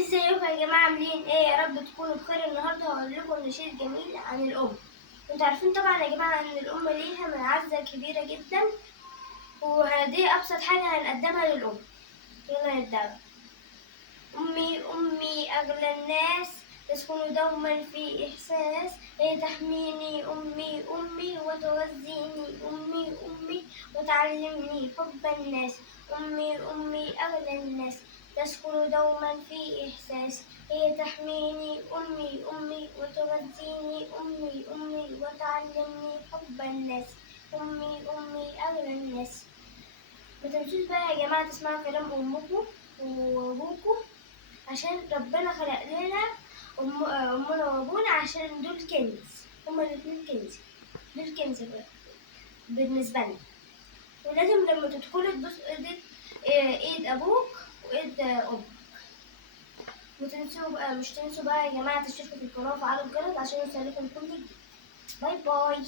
ازيكم يا جماعة عاملين ايه؟ يا رب تكونوا بخير. النهارده هقول لكم نشيد جميل عن الأم. انتوا عارفين طبعا يا جماعة ان الأم ليها معزة كبيرة جدا، ودي أبسط حاجة هنقدمها للأم. يلا نبدأ. أمي أمي أغلى الناس، تسكن دوما في إحساس، هي تحميني أمي أمي وتغذيني أمي أمي وتعلمني حب الناس. أمي أمي أغلى الناس، تسكن دوما في إحساس، هي تحميني أمي أمي وتغذيني أمي أمي وتعلمني حب الناس. أمي أمي أغلى الناس. ما تنسوش بقى يا جماعة تسمعوا كلام أمكم وأبوكم، عشان ربنا خلق لنا أمنا وأبونا، عشان دول كنز. هما الاتنين كنز، دول كنز بقى بالنسبة لنا. ولازم لما تدخلوا تبص إيد أبوك وإيد أمك. مش تنسوا بقى يا جماعة تشتركوا في القناة وفعلوا الجرس عشان يوصلكم كل جديد. باي باي.